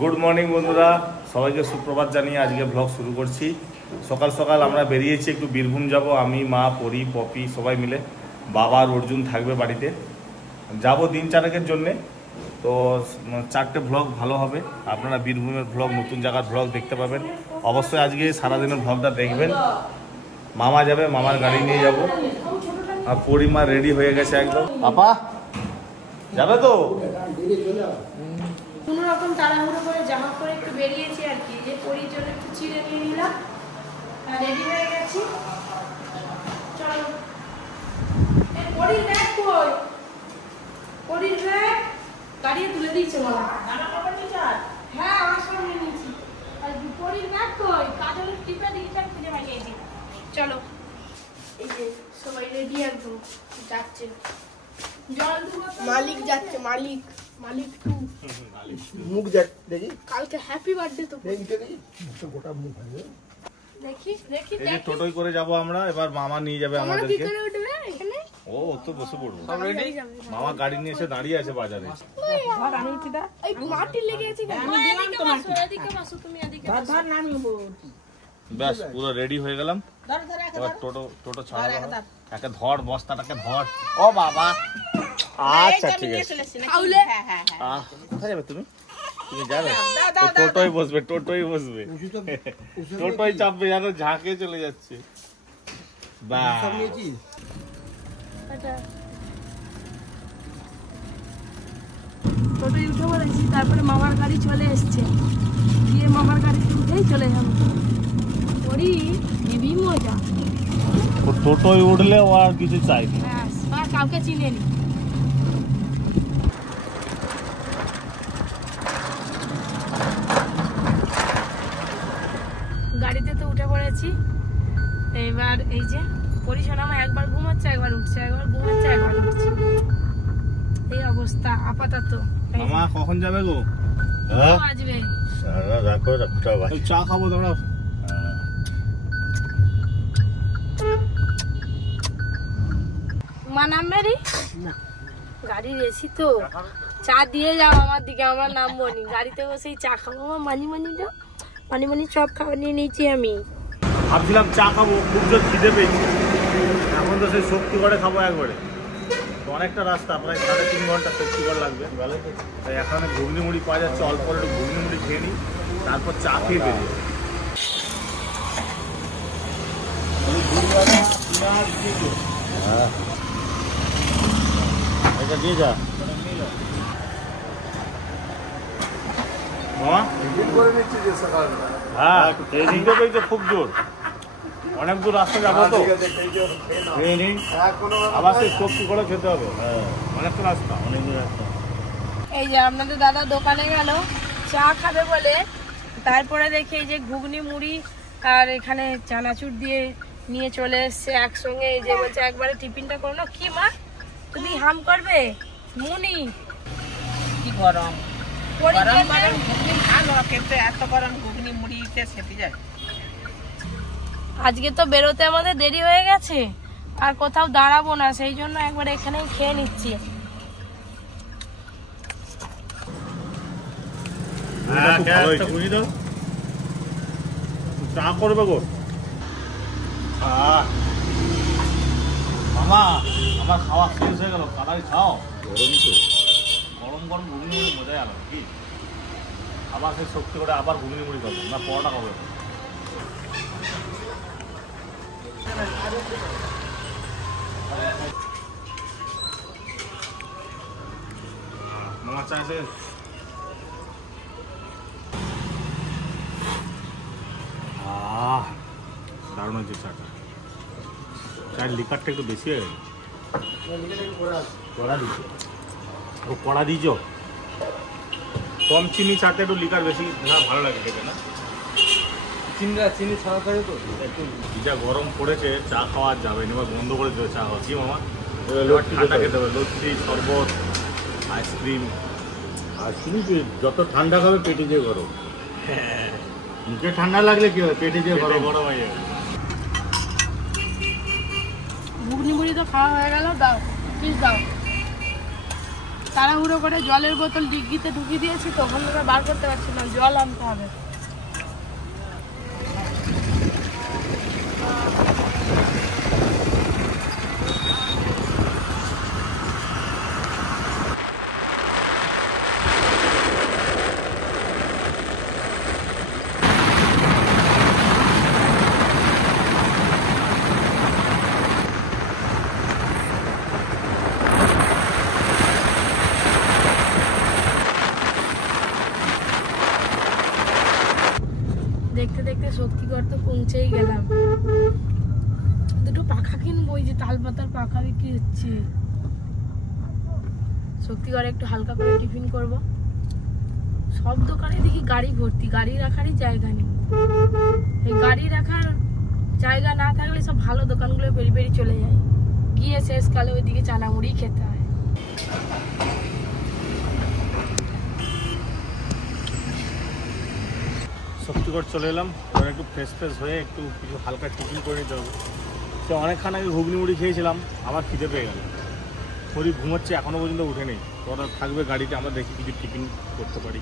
Good morning বন্ধুরা, সবাইকে সুপ্রভাত জানিয়ে আজকে ব্লগ শুরু করছি। সকাল সকাল আমরা বেরিয়েছি, একটু বীরভূম যাব। আমি, মা, পরি, পপি সবাই মিলে। বাবা আর অর্জুন থাকবে বাড়িতে। যাব দিন চারেকের জন্যে। তো 4টে ব্লগ ভালো হবে, আপনারা বীরভূমের ব্লগ, নতুন জায়গার ব্লগ দেখতে পাবেন। অবশ্যই আজকে সারাদিনের ব্লগটা দেখবেন। মামা যাবে, মামার গাড়ি নিয়ে যাব। আর পরিমা রেডি হয়ে গেছে একদম। আপা যাবে তো? কোনো রকম তাড়াহুড়ো করে জামা পরে একটু বেরিয়েছি আর কি, যে পরির জন্য একটু চিড়ে নিয়ে নিলাম আর রেডি হয়ে গেছি। চলো। পরির ব্যাগ কই? পরির ব্যাগ গাড়ি তুলে দিয়েছে মামা। হ্যাঁ, আমার সঙ্গে নিয়েছি। আর পরির ব্যাগ কই? কাজলের টিপে দিয়েছে, খুঁজে পাইছি। চলো, এই যে সবাই রেডি একদম যাচ্ছে। মালিক যাচ্ছে, মালিক মুখ দেখ দেখি, কালকে হ্যাপি বার্থডে তো। দেখি গোটা মুখ হবে। দেখি দেখি এই যে টোটোয় করে যাব আমরা, এবার মামা নিয়ে যাবে আমরা কি আমাদেরকে। করে উঠবে এখানে? ও তো বসে পড়বো। মামা গাড়ি নিয়ে এসে দাঁড়িয়ে আছে বাজারে। ধর আমি উঠি দা। এই মাটি লেগে আছে কেন? আমি দিলাম তোমাকে। এদিকে বসো তুমি, এদিকে ধর ধর নামি বলছি। ব্যাস পুরো রেডি হয়ে গেলাম। ধর ধর এবার টোটো ছাড়া একে ধর, বস্তাটাকে ধর। ও বাবা, আচ্ছা ঠিক আছে। খাউলে কোথায় যাবে তুমি? তুমি যাবে? টোটোয় বসবে, টোটোয় বসবে, টোটোয় চাপবে, জানো ঝাঁকে চলে যাচ্ছে। বাহ, টোটোয় উঠে পড়েছি, তারপরে মামার গাড়ি চলে এসছে, গিয়ে মামার গাড়িতে উঠেই চলে যাবো। ওরই হেভি মজা। ও টোটোয় উঠলে ও আর কিছু চাইবে। ব্যাস, আর কাউকে চিনে নি। গাড়িতে তো উঠে পড়েছি। এবার এই যে পরিশোনামা একবার ঘুমাচ্ছে, একবার উঠছে, একবার ঘুমাচ্ছে, একবার উঠছে, এই অবস্থা আপাতত। মামা কখন যাবে গো? আসবে। রাখো রাখো, চা খাবো তোমরা। মা নামবেরি গাড়ির এসি তো, চা দিয়ে যাও আমার দিকে, আমরা নামবো নি, গাড়িতে বসেই চা খাবো। মানি সব খাবার নিয়ে নিয়েছি আমি। ভাবছিলাম চা খাবো, খুব জোর খিদে পেয়েছি। এখন তো সেই শক্তিগড়ে খাবো একবারে। তো অনেকটা রাস্তা, প্রায় 3.5 ঘন্টা শক্তিগড় লাগবে। তাই এখানে ঘুগনি মুড়ি পাওয়া যাচ্ছে, অল্প একটু ঘুগনি মুড়ি খেয়ে নিই, তারপর চা খেয়ে বেরিয়ে। এটা দিয়ে যা মামা। করে নিচ্ছি যে সকালবেলা। হ্যাঁ, খিদে পেয়েছে খুব জোর, অনেক দূর রাস্তা যাবো তো। খেয়ে নিই, আবার সেই শক্তিগড়ে খেতে হবে। অনেকটা রাস্তা, অনেক দূর রাস্তা। এই যে আপনাদের দাদা দোকানে গেল চা খাবে বলে, তারপরে দেখি এই যে ঘুগনি মুড়ি আর এখানে চানাচুর দিয়ে নিয়ে চলে এসছে একসঙ্গে। এই যে বলছে একবারে টিফিনটা করো না। কি মা, তুমি হাম করবে? মুনি কি গরম পরি গরম করবে? গরম ঘুগনি ভালো, কিন্তু এত গরম ঘুগনি মুড়িতে সেটে যায়। আজকে তো বেরোতে আমাদের দেরি হয়ে গেছে, আর কোথাও দাঁড়াবো না, সেই জন্য একবার এখানেই খেয়ে নিচ্ছি। চা করবে গো? মামা, আমার খাওয়া শেষ হয়ে গেল, তাড়াতাড়ি খাও। গরম তো, গরম গরম ঘুগনি মুড়ি মজাই আলাদা। কি আবার সেই শক্তি করে আবার ঘুগনি মুড়ি খাবো না, পরোটা খাবো। মামা চা শেষ। দারুণ হয়েছে চাটা। চায়ের লিকারটা একটু বেশি হয়ে গেছে। কড়া দিয়েছ, কম চিনি চাতে একটু লিকার বেশি ভালো লাগে খেতে না? চিনি ছাড়া থাকে তো একটু। যা গরম পড়েছে, চা খাওয়া যাবে না, বন্ধ করে দেবে চা খাওয়া। কি মামা, ঠান্ডা খেতে হবে, লস্যি, শরবত, আইসক্রিম। আইসক্রিম যত ঠান্ডা খাবে পেটে যে গরম। মুখে ঠান্ডা লাগলে কি হবে, পেটে যে গরম গরম হয়ে যাবে। ঘুগনি মুড়ি তো খাওয়া হয়ে গেল, দাও প্লিজ দাও। তাড়াহুড়ো করে জলের বোতল ডিগ্গিতে ঢুকিয়ে দিয়েছি, তখন ওরা বার করতে পারছি না, জল আনতে হবে। দেখতে দেখতে শক্তিগড় তো পৌঁছেই গেলাম। দুটো পাখা কিনবো, ওই যে তাল পাতার পাখা বিক্রি হচ্ছে। শক্তিগড়ে একটু হালকা করে টিফিন করব। সব দোকানে দেখি গাড়ি ভর্তি, গাড়ি রাখারই জায়গা নেই। এই গাড়ি রাখার জায়গা না থাকলে সব ভালো দোকানগুলো পেরি পেরি চলে যায়, গিয়ে শেষকালে ওইদিকে চানা মুড়ি খেতে হয়। শক্তিগড় চলে এলাম, এবার একটু ফ্রেশ হয়ে একটু কিছু হালকা টিফিন করে নিতে হবে। সে অনেকক্ষণ আগে ঘুগনি মুড়ি খেয়েছিলাম, আবার খিদে পেয়ে গেল। শরীর ঘুমোচ্ছে, এখনও পর্যন্ত উঠে নেই। ওরা থাকবে গাড়িতে, আমরা দেখি কিছু টিফিন করতে পারি।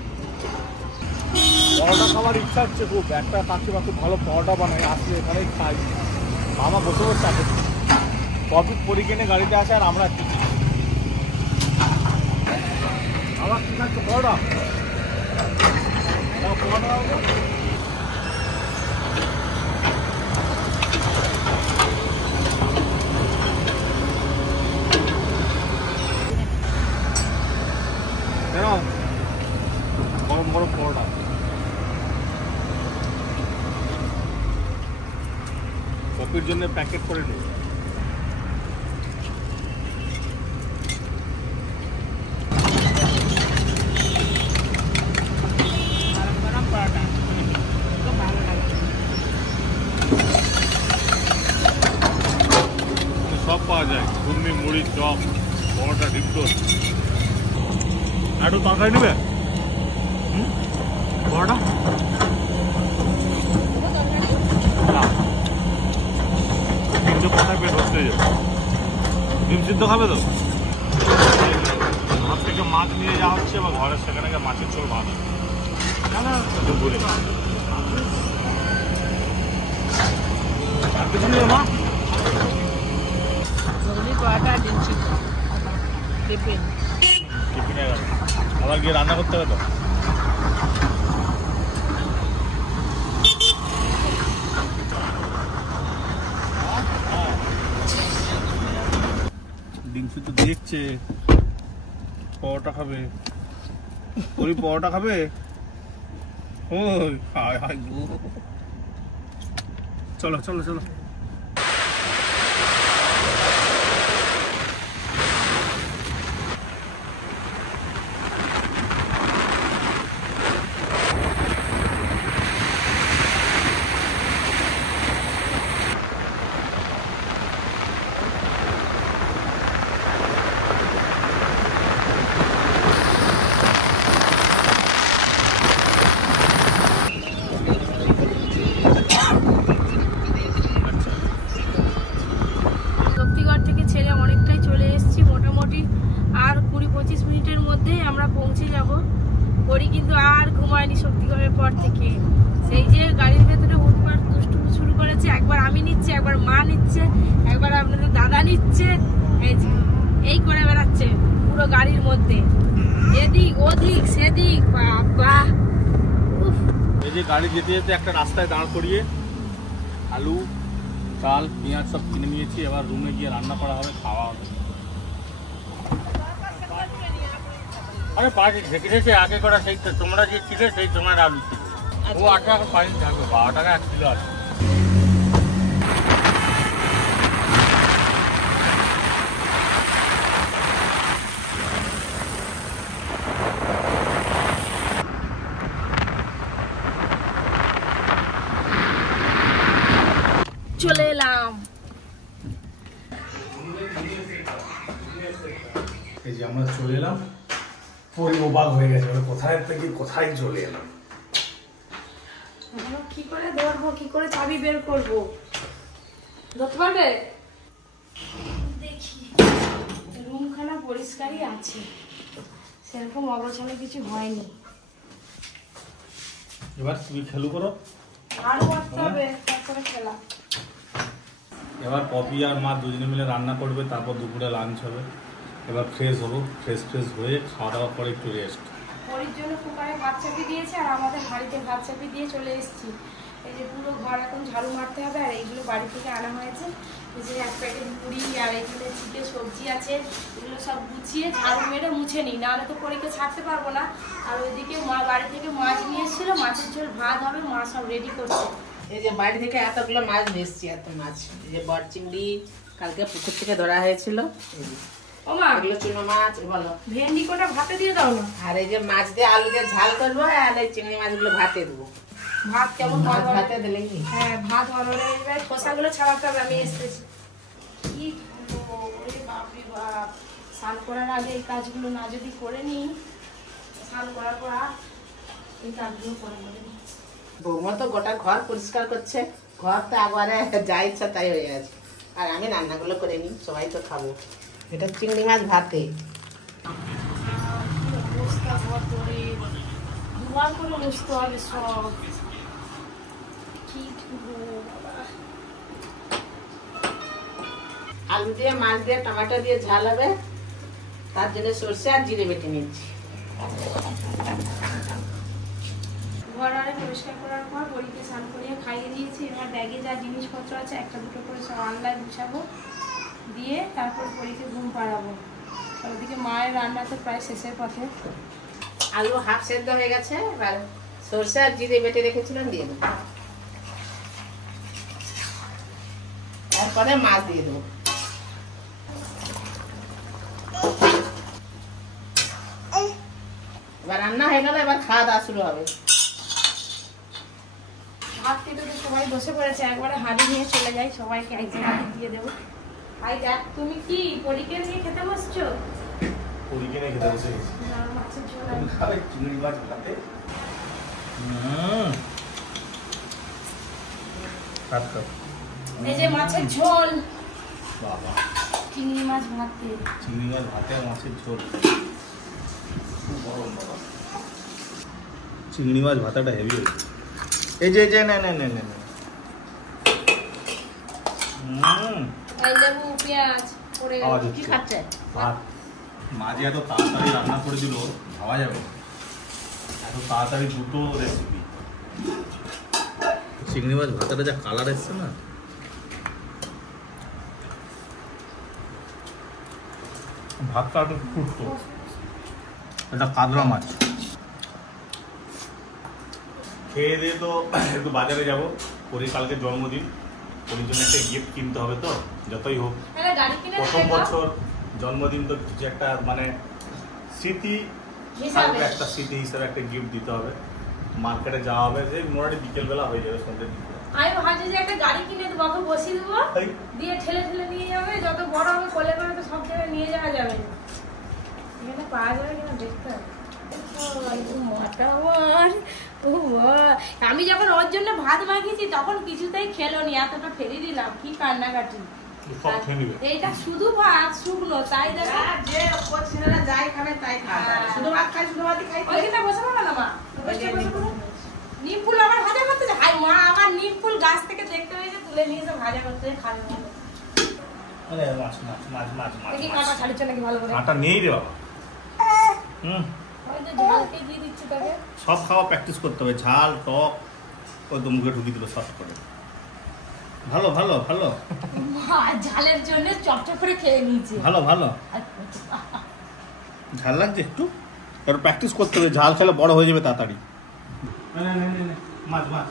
পরোটা খাওয়ার ইচ্ছা হচ্ছে খুব। একটা কাকিমা খুব ভালো পরোটা বানায়, আসলে এখানেই খাই। মামা বসে বসে আছে, কফি পরি কিনে গাড়িতে আসে, আর আমরা কি আবার কি খাচ্ছ? পরোটা পরোটা গরম গরম পরোটা। কফির জন্য প্যাকেট করে নিই। গরম গরম পরোটা খুব ভালো লাগে। সব পাওয়া যায়, ঘুগনি মুড়ি চপ পরোটা ডিম টোস্ট। একটু তরকারি নেবে? পরোটা না, তিনটে পরোটা পেট ভর্তি হয়ে যাবে। ডিম সিদ্ধ খাবে তো? ঘর থেকে মাছ নিয়ে যাওয়া হচ্ছে, বা ঘরের সেখানে গিয়ে মাছের ঝোল ভাত দুপুরে। আর কিছু নেই মা? ঘুগনি পরোটা ডিম সিদ্ধ টিফিন। টিফিনে গেল, আবার গিয়ে রান্না করতে হবে তো। ডিম সিদ্ধ দেখছে, পরোটা খাবে। ওই পরোটা খাবে। ওই হায় হায় গো। চলো চলো চলো। শক্তিগড় থেকে ছেড়ে অনেকটাই চলে এসেছি, মোটামুটি আর 20-25 মিনিটের মধ্যে আমরা পৌঁছে যাব। পরি কিন্তু আর ঘুমায়নি শক্তিগড়ের পর থেকে। সেই যে গাড়ির ভেতরে উঠবার দুষ্টুমি শুরু করেছে, একবার আমি নিচ্ছে, একবার মা নিচ্ছে, একবার আপনাদের দাদা নিচ্ছে, এই করে বেড়াচ্ছে পুরো গাড়ির মধ্যে, এদিক ওদিক সেদিক। বাবা, এই যে গাড়ি যেতে যেতে একটা রাস্তায় দাঁড় করিয়ে আলু চাল পেঁয়াজ সব কিনে নিয়েছি। এবার রুমে গিয়ে রান্না করা হবে, খাওয়া হবে। আরে পাঁচ ঢেকে আগে করা, সেই তো তোমরা যে ছিলে সেই তোমার আলু ছিল। ও 8 টাকা পাইনি, থাকবে 12 টাকা 1 কিলো আছে। চলে এলাম। এই যে আমরা চলে এলাম, পরি অবাক হয়ে গেছে, কোথায় থেকে কোথায় চলে এলাম। কি করে ধরবো, কি করে চাবি বের করবো, ধরতে পারবে? দেখি রুমখানা পরিষ্কারই আছে। সেরকম অগোছালো কিছু হয়নি। এবার তুমি খেলু করো, আরো করতে হবে, তারপরে খেলা। এবার পপি আর মা দুজনে মিলে রান্না করবে, তারপর দুপুরে লাঞ্চ হবে। এবার ফ্রেশ হবো, ফ্রেশ হয়ে খাওয়া দাওয়া করে একটু রেস্ট। পরির জন্য কুকারে ভাত চাপিয়ে দিয়েছে আর আমাদের হাঁড়িতে ভাত চাপিয়ে দিয়ে চলে এসেছি। এই যে পুরো ঘর এখন ঝাড়ু মারতে হবে। আর এইগুলো বাড়ি থেকে আনা হয়েছে, এই যে এক প্যাকেট মুড়ি আর এখানে চিকে সবজি আছে, এগুলো সব গুছিয়ে ঝাড়ু মেরে মুছে নিই, নাহলে তো পরীকে ছাড়তে পারবো না। আর ওইদিকে মা বাড়ি থেকে মাছ নিয়ে এসেছিলো, মাছের ঝোল ভাত হবে, মা সব রেডি করছে। এই যে বাড়ি থেকে এতগুলো মাছ নিয়ে এসছি, এত মাছ। এই যে বড় চিংড়ি কালকে পুকুর থেকে ধরা হয়েছিল, ও মা, এগুলো চুনো মাছ। বলো। ভেন্ডি কোটা ভাতে দিয়ে দাও না। আর এই যে মাছ দিয়ে আলু দিয়ে ঝাল করবো, আর এই চিংড়ি মাছগুলো ভাতে দেবো। ভাত কেমন ভাত ভাতে দিলে কি? হ্যাঁ, ভাত অনরে এবার খোসাগুলো ছাড়াতে হবে। আমি এসেছি কি করবো, ওরে বাপরে বাপ। স্নান করার আগে এই কাজগুলো না যদি করে নিই, স্নান করার পর আর এই কাজগুলো করে নেবে। বৌমা তো গোটা ঘর পরিষ্কার করছে, ঘর তো একবারে যা ইচ্ছা তাই হয়ে আছে। আর আমি রান্নাগুলো করে নিই, সবাই তো খাবো। এটা চিংড়ি মাছ ভাতে। অবস্থা ঘর ধরে দুবার করে মুছতে হবে সব। কি ধুবো বাবা। আলু দিয়ে মাছ দিয়ে টমেটো দিয়ে ঝাল হবে, তার জন্য সরষে আর জিরে বেটে নিচ্ছি। ঘর আরে পরিষ্কার করার পর বড়িকে স্নান করিয়ে খাইয়ে দিয়েছি। এবার ব্যাগে যা জিনিসপত্র আছে একটা দুটো করে সব আনলায় গুছাবো, দিয়ে তারপর বড়িকে ঘুম পাড়াবো। আর ওদিকে মায়ের রান্না তো প্রায় শেষের পথে। আলু হাফ সেদ্ধ হয়ে গেছে, এবার সরষে আর জিরে বেটে রেখেছিলাম দিয়ে দেবো, তারপরে মাছ দিয়ে দেবো। এবার রান্না হয়ে গেল, এবার খাওয়া দাওয়া শুরু হবে। ভাত খেতে তো সবাই বসে পড়েছে, একবারে হাঁড়ি নিয়ে চলে যাই, সবাইকে এক জায়গায় দিয়ে দেবো। ভাই দেখ, তুমি কি পরীকে নিয়ে খেতে বসছো? পরীকে নিয়ে খেতে বসে গেছি। না, মাছের ঝোল আর খাবে চিংড়ি মাছ ভাতে। এই যে মাছের ঝোল, বাবা, চিংড়ি মাছ ভাতে। চিংড়ি মাছ ভাতে আর মাছের ঝোল, গরম বাবা। চিংড়ি মাছ ভাতাটা হেভি হয়েছে। এই যে নে নে নে নে। এই লেবু পেঁয়াজ করে আওয়াজ কি হচ্ছে। খাচ্ছে? ভাত মা যে এত তাড়াতাড়ি রান্না করে দিল, ভাবা যাবে এত তাড়াতাড়ি দুটো রেসিপি। চিংড়ি মাছ ভাতাটা যা কালার এসছে না, ভাতটা একটু ফুটতো। এটা কাতলা মাছ। খেয়ে দিয়ে তো একটু বাজারে যাব, পরীর কালকে জন্মদিন, পরীর জন্য একটা গিফট কিনতে হবে। তো যতই হোক হ্যাঁ, গাড়ি কিনে প্রথম বছর জন্মদিন, তো কিছু একটা মানে স্মৃতি থাকবে, একটা স্মৃতি হিসাবে একটা গিফট দিতে হবে। মার্কেটে যাওয়া হবে, যে মোটামুটি বিকেলবেলা হয়ে যাবে, সন্ধ্যের দিকে। আমি ভাবছি যে একটা গাড়ি কিনে দেবো, ওকে বসিয়ে দেবো, দিয়ে ঠেলে ঠেলে নিয়ে যাবে, যত বড় হবে কোলে করে তো সব জায়গায় নিয়ে যাওয়া যাবে। এখানে পাওয়া যাবে কিনা দেখতে হবে। আমি যখন ওর জন্য ভাত মাখিয়েছি তখন কিছুতেই খেলো নি, এতটা ফেলে দিলাম, কি কান্নাকাটি। এইটা শুধু ভাত শুকনো, তাই দেখো যে ওর ছেলেরা যাই খাবে তাই খাবে, শুধু ভাত খাই, শুধু ভাতই খাই। ওইখানে বসে পড়ো না মা, নিম ফুল আবার ভাজা করতেছে। হাই মা, আমার নিম ফুল গাছ থেকে দেখতে হয়েছে, তুলে নিয়ে এসে ভাজা করতে খাবে। আরে মাছ মাছ মাছ মাছ মাছ দেখি কাঁটা ছাড়িচ্ছে নাকি ভালো করে। কাঁটা নেই রে বাবা। ওই যে ঝালকে দিয়ে দিচ্ছি তোকে। সব খাওয়া প্র্যাকটিস করতে হবে, ঝাল টক ওই তো মুখে ঢুকিয়ে দিল সব করে। ভালো ভালো ভালো মা ঝালের জন্য চপচপ করে খেয়ে নিয়েছে। ভালো ভালো, ঝাল লাগছে একটু, এবার প্র্যাকটিস করতে হবে, ঝাল খেলে বড় হয়ে যাবে তাড়াতাড়ি। মাছ মাছ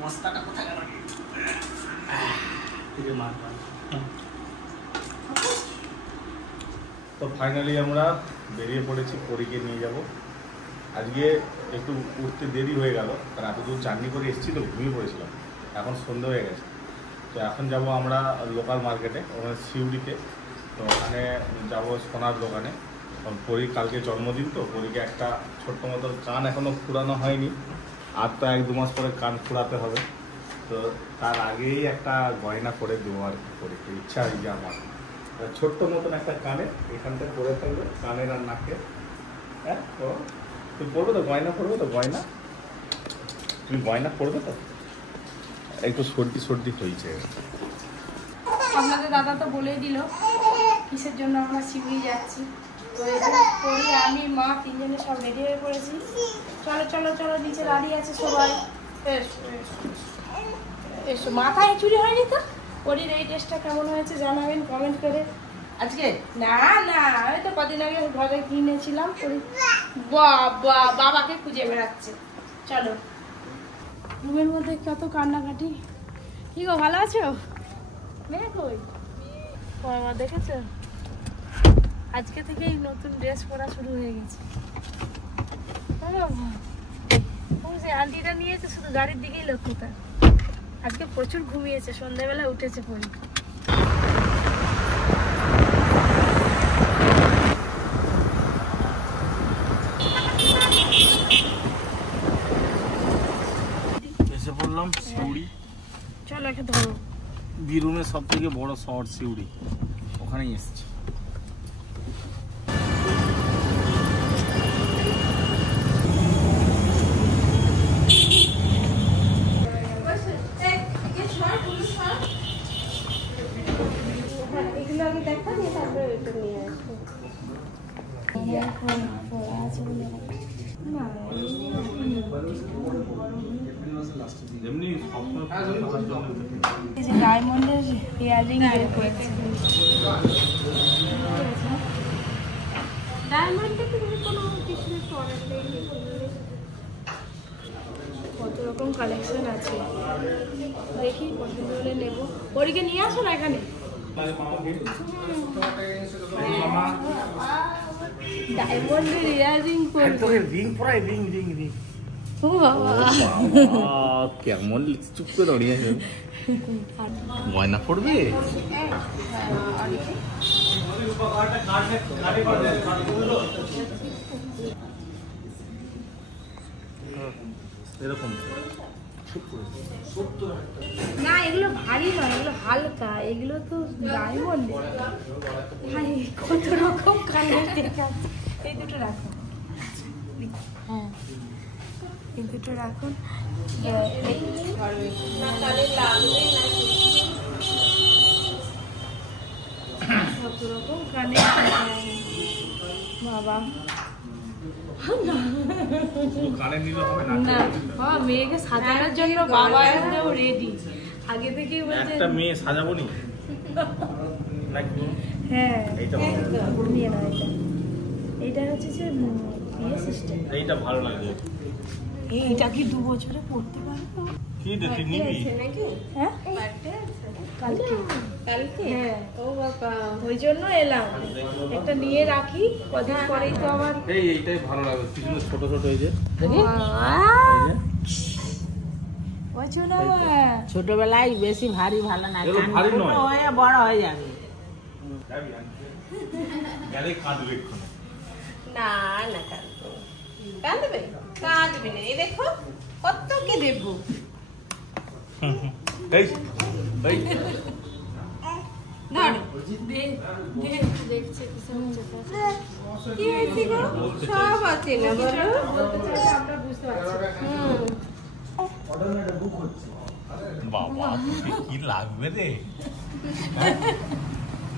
মশলাটা কোথায় গেল? মাছ মাছ। তো ফাইনালি আমরা বেরিয়ে পড়েছি, পরীকে নিয়ে যাব। আজকে একটু উঠতে দেরি হয়ে গেল, কারণ এত দূর জার্নি করে এসেছি তো ঘুমিয়ে পড়েছিলাম। এখন সন্ধ্যে হয়ে গেছে, তো এখন যাব আমরা লোকাল মার্কেটে, ওখানে সিউড়িতে। তো ওখানে যাব সোনার দোকানে, কারণ পরীর কালকে জন্মদিন, তো পরীকে একটা ছোট্ট মতো কান এখনও ফুরানো হয়নি, আর তো 1-2 মাস পরে কান ফুরাতে হবে। তো তার আগেই একটা গয়না করে দেবো আর কি করে ইচ্ছা হয় যে আমার ছোট্ট মতন একটা কানে এখানটা পরে থাকবে কানের আর নাকে। হ্যাঁ তো তুমি পড়বে তো গয়না পড়বে তো গয়না তুমি গয়না পড়বে তো একটু সর্দি হয়েছে। আপনাদের দাদা তো বলেই দিল কিসের জন্য আমরা শিউড়ি যাচ্ছি। তো এটা পরি আমি মা তিনজনে সব রেডি হয়ে পড়েছি। চলো চলো চলো নিচে দাঁড়িয়ে আছে সবাই। এসো এসো এসো। মাথায় চুরি হয়নি তো? পরির এই ড্রেসটা কেমন হয়েছে জানাবেন কমেন্ট করে। আজকে না না আমি তো কদিন আগে ঘরে কিনেছিলাম। বাবা বাবাকে খুঁজে বেড়াচ্ছে। চলো রুমের মধ্যে কত কান্নাকাটি। কি গো ভালো আছো? মেয়ে কই? বাবা দেখেছো আজকে থেকেই নতুন ড্রেস পরা শুরু হয়ে গেছে। আন্টিটা নিয়েছে শুধু গাড়ির দিকেই লক্ষ্য তার। আজকে প্রচুর ঘুমিয়েছে, সন্ধ্যাবেলা উঠেছে পরি। এসে বললাম সিউড়ি। চলো একে ধরো। বীরভূমের সব থেকে বড় শহর সিউড়ি, ওখানেই এসছে। এগুলো আগে দেখা দিয়ে তারপরে এটা নিয়ে আসবো। ডায়মন্ডের ইয়ারিং বের করেছে। ডায়মন্ডে কিন্তু কোনো কিছু পরে কত রকম কালেকশন আছে, দেখি পছন্দ হলে নেব। ওরিকে নিয়ে আসো না এখানে। ডায়মন্ডের ইয়ারিং পরে রিং পরাই রিং রিং রিং। ও বাবা কেমন চুপ করে দাঁড়িয়ে আছে। গয়না পড়বে এরকম না, এগুলো ভারী নয়, এগুলো হালকা, এগুলো তো ডায়মন্ড। ভাই কত রকম কালার দেখা। এই দুটো রাখো। হ্যাঁ এই দুটো রাখুন। কত রকম কানে বাবা। কানে নিলে হবে না। না বাবা, মেয়েকে সাজানোর জন্য বাবা একদম রেডি আগে থেকে বলছে। একটা মেয়ে সাজাবো নি নাকি? হ্যাঁ এইটা নিয়ে নাও। এটা হচ্ছে যে বিয়ে সিস্টেম। এইটা ভালো লাগে। এইটা কি 2 বছরে পড়তে পারবো? কি দেখি নিবি? হ্যাঁ কালকে কালকে। হ্যাঁ ও বাবা, ওই জন্য এলাম একটা নিয়ে রাখি, কদিন পরেই তো আবার। এইটাই ভালো লাগে, পিছনে ছোট ছোট এই যে ছোটবেলায় বেশি ভারী ভালো না, এগুলো ভারী নয়। হয়ে বড় হয়ে যাবে। গেলে কাঁদবে এক্ষুনি। না না কাঁদবে, কাঁদবে কাঁদবে না। এই দেখো কত কি দেবো। এই এই কি হয়েছে গো? সব আছে না বলো। আমরা বুঝতে পারছি। বাবা তোকে কি লাগবে রে?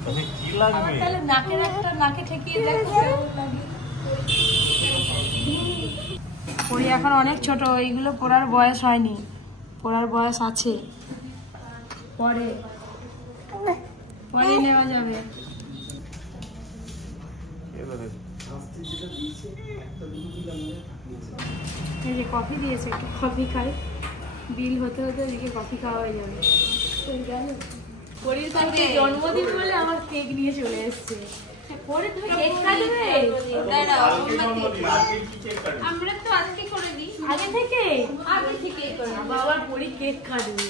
তোকে কি লাগবে? তাহলে নাকের একটা নাকে ঠেকিয়ে দেখো কেমন লাগে। পরি এখন অনেক ছোট, এইগুলো পড়ার বয়স হয়নি, পড়ার বয়স আছে, পরে পরে নেওয়া যাবে। এই যে কফি দিয়েছে, একটু কফি খাই, বিল হতে হতে এদিকে কফি খাওয়া হয়ে যাবে। পরির কালকে জন্মদিন বলে আমার কেক নিয়ে চলে এসছে। পরে তুমি কেক কাটবে? আমরা তো আজকে করে দিই, আগে থেকে করে বাবা পরি কেক কাটবে।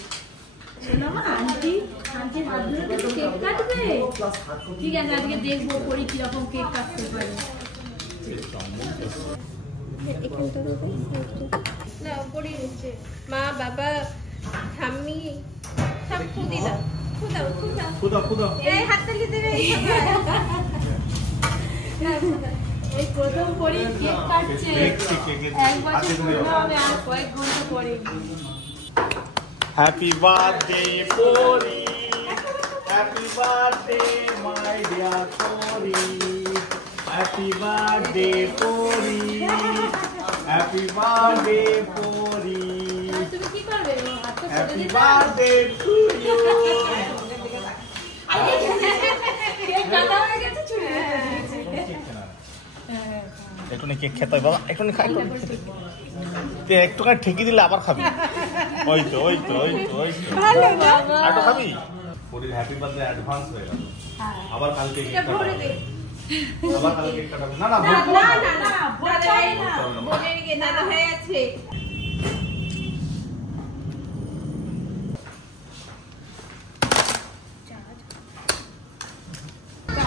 শোনো মা, আন্টির হাত ধরে তুমি কেক কাটবে? ঠিক আছে, আজকে দেখবো পরি কিরকম কেক কাটতে পারে। না পড়ি হচ্ছে মা বাবা ঠাম্মি সব খুদি দাও খুদাও খুদাও খুদা খুদা এই হাততালি দেবে এই প্রথম পরি কেক কাটছে দেখছি কেকের এক বছর হাতে পূর্ণ ধরে হবে আর কয়েক ঘন্টা পরে হ্যাপি বার্থডে পরি হ্যাপি বার্থডে মাই ডিয়ার পরি হ্যাপি বার্থডে পরি হ্যাপি বার্থডে পরি তুমি কি করবে হাতটা ছেড়ে হ্যাপি দিবে বার্থডে টু ইউ কেক কাটা হয়ে গেছে চুরি একটু কেক খেতে হয় বাবা একটু খাই একটুখানি ঠেকি দিলে আবার খাবি ওই তো ওই তো ওই তো ওই তো ভালো বাবা আর খাবি পরির হ্যাপি বার্থডে অ্যাডভান্স হয়ে গেল আবার কালকে কেক ভরে দে আবার কালকে কেক কাটাবি না না না না না ভরে চাই না বোনের গিয়ে দাদা হয়ে আছে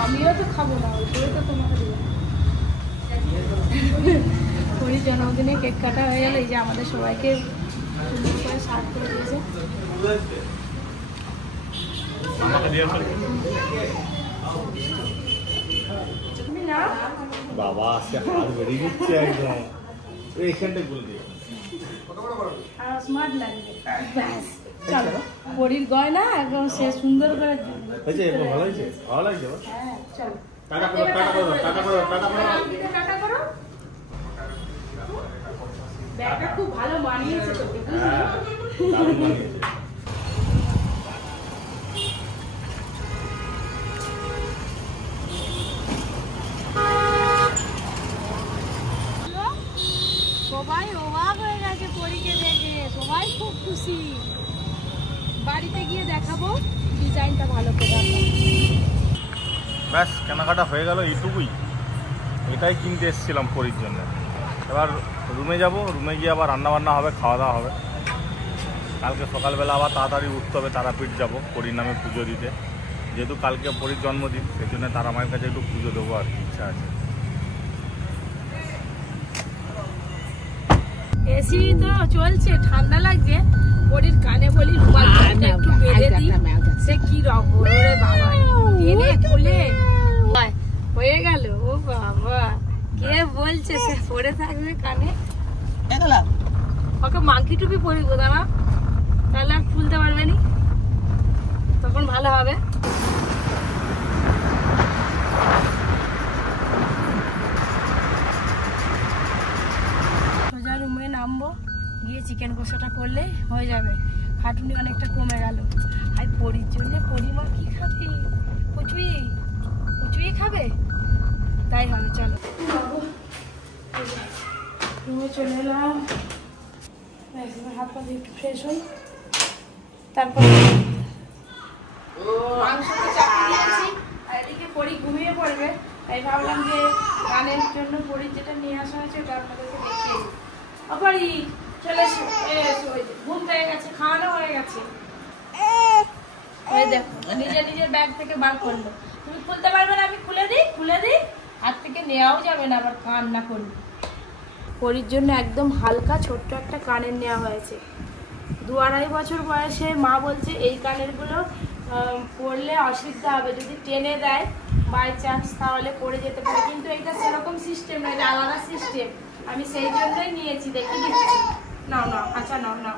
আমিও তো খাবো না ওই তো তোমাকে দিলাম পরি জন্মদিনে কেক কাটা হয়ে গেল এই যে আমাদের সবাইকে সুন্দর করে সার্ভ করে দিয়েছে আমাকে দিয়ে তুমি না বাবা সে হাত বেরিয়ে দিচ্ছে একদম এইখানটা গুলো দিয়ে আর স্মার্ট লাগবে ব্যাস চলো পরির গয়না একদম সে সুন্দর করে হয়েছে ভালো হয়েছে ভালো লাগছে হ্যাঁ চলো টাটা করো টাটা করো টাটা করো টাটা করো টাটা করো ব্যাগটা খুব ভালো মানিয়েছে তোকে বুঝলি হ্যাঁ দারুণ বানিয়েছে সবাই অবাক হয়ে গেছে পরীকে দেখে সবাই খুব খুশি বাড়িতে গিয়ে দেখাবো ডিজাইনটা ভালো করে ব্যাস কেনাকাটা হয়ে গেল এইটুকুই এটাই কিনতে এসেছিলাম পরির জন্য এবার রুমে যাব রুমে গিয়ে আবার রান্নাবান্না হবে খাওয়া দাওয়া হবে কালকে সকালবেলা আবার তাড়াতাড়ি উঠতে হবে তারাপীঠ যাব পরির নামে পুজো দিতে যেহেতু কালকে পরির জন্মদিন সেই জন্য তারা মায়ের কাছে একটু পুজো দেবো আর কি ইচ্ছা আছে এসি তো চলছে ঠান্ডা লাগছে পরির কানে বলি রুমালটা একটু বেঁধে দিই সে কি রকম রে বাবা টেনে খুলে হয়ে গেল ও বাবা কে বলছে সে পরে থাকবে কানে ওকে মাংকি টুপি পরি গো দাঁড়া তাহলে আর খুলতে পারবে নি তখন ভালো হবে সোজা রুমে নামবো গিয়ে চিকেন কষাটা করলে হয়ে যাবে খাটুনি অনেকটা কমে গেল আর পরির জন্য পরিমা কি খাবি কচুই কচুই খাবে তাই হবে চলো রুমে চলে এলাম হাত পা একটু ফ্রেশ হই তারপর মাংসটা চাপিয়ে দিয়েছি আর এদিকে পরি ঘুমিয়ে পড়বে তাই ভাবলাম যে গানের জন্য পরির যেটা নিয়ে আসা হয়েছে ওটা আপনাদেরকে দেখিয়ে দিই অপরি চলে এসো ঘুম পেয়ে গেছে খাওয়ানো হয়ে গেছে ওই দেখো নিজে নিজের ব্যাগ থেকে বার করলো তুমি খুলতে পারবে না আমি খুলে দিই হাত থেকে নেওয়াও যাবে না আবার কান না করলে পরির জন্য একদম হালকা ছোট্ট একটা কানের নেওয়া হয়েছে 2-2.5 বছর বয়সে মা বলছে এই কানেরগুলো পরলে অসুবিধা হবে যদি টেনে দেয় বাই চান্স তাহলে পড়ে যেতে পারে কিন্তু এটা সেরকম সিস্টেম না এটা আলাদা সিস্টেম আমি সেই জন্যই নিয়েছি দেখে দিচ্ছি নাও আচ্ছা নাও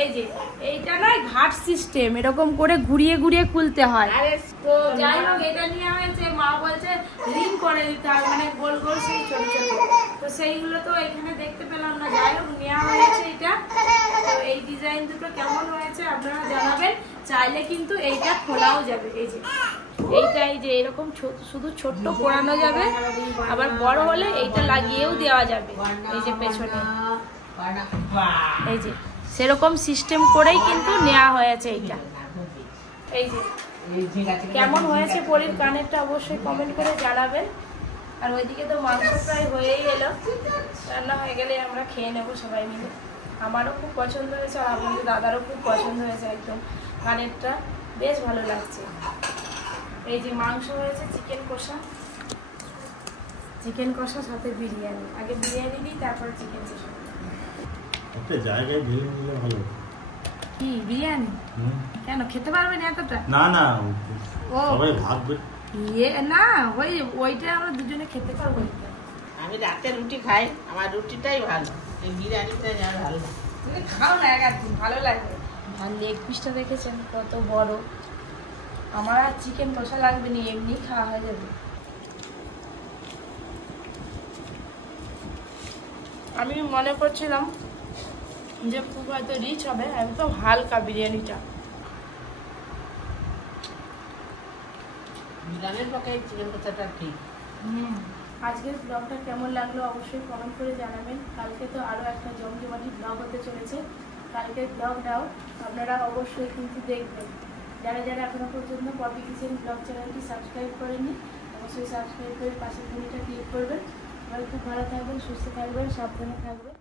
এই যে এইটা না ঘাট সিস্টেম এরকম করে ঘুরিয়ে ঘুরিয়ে খুলতে হয় তো যাই হোক এটা নিয়ে হয়েছে মা বলছে রিং করে দিতে হয় মানে গোল গোল সেই ছোট ছোট তো সেইগুলো তো এখানে দেখতে পেলাম না যাই হোক নেওয়া হয়েছে এটা তো এই ডিজাইন দুটো কেমন হয়েছে আপনারা জানাবেন চাইলে কিন্তু এইটা খোলাও যাবে এই যে এইটাই যে এরকম শুধু ছোট্ট পরানো যাবে আবার বড় হলে এইটা লাগিয়েও দেওয়া যাবে এই যে পেছনে এই যে সেরকম সিস্টেম করেই কিন্তু নেওয়া হয়েছে এইটা এই যে কেমন হয়েছে পরির কানেরটা অবশ্যই কমেন্ট করে জানাবেন আর ওইদিকে তো মাংস প্রায় হয়েই এলো রান্না হয়ে গেলে আমরা খেয়ে নেবো সবাই মিলে আমারও খুব পছন্দ হয়েছে আর আপনাদের দাদারও খুব পছন্দ হয়েছে একদম কানেরটা বেশ ভালো লাগছে এই যে মাংস হয়েছে চিকেন কষা সাথে বিরিয়ানি আগে বিরিয়ানি দিই তারপর চিকেন কষা একটা জায়গায় ঢেলে নিলে ভালো কি বিরিয়ানি? কেন খেতে পারবে না এতটা? না না ও সবাই ভাগবে। না ওইটা আমরা দুজনে খেতে পারবো না। আমি রাতে রুটি খাই, আমার রুটিটাই ভালো, এই বিরিয়ানিটা আমার ভালো না। তুমি খাও না একদিন, ভালো লাগবে। আর লেগ পিসটা দেখেছেন কত বড়। আমার আর চিকেন কষা লাগবে না, এমনি খাওয়া হয়ে যাবে। আমি মনে করছিলাম যে খুব হয়তো রিচ হবে, একদম হালকা বিরিয়ানিটা। বিরিয়ানির পক্ষে চিকেন কষাটা ঠিক। আজকের ব্লগটা কেমন লাগলো অবশ্যই কমেন্ট করে জানাবেন। কালকে তো আরও একটা জমজমাটি ব্লগ হতে চলেছে, কালকের ব্লগটাও আপনারা অবশ্যই কিন্তু দেখবেন। যারা যারা এখনো পর্যন্ত পপি কিচেন ব্লগ চ্যানেলটি সাবস্ক্রাইব করেননি অবশ্যই সাবস্ক্রাইব করে পাশের ঘড়িটা ক্লিক করবেন। সবাই খুব ভালো থাকবেন, সুস্থ থাকবেন, সাবধানে থাকবেন।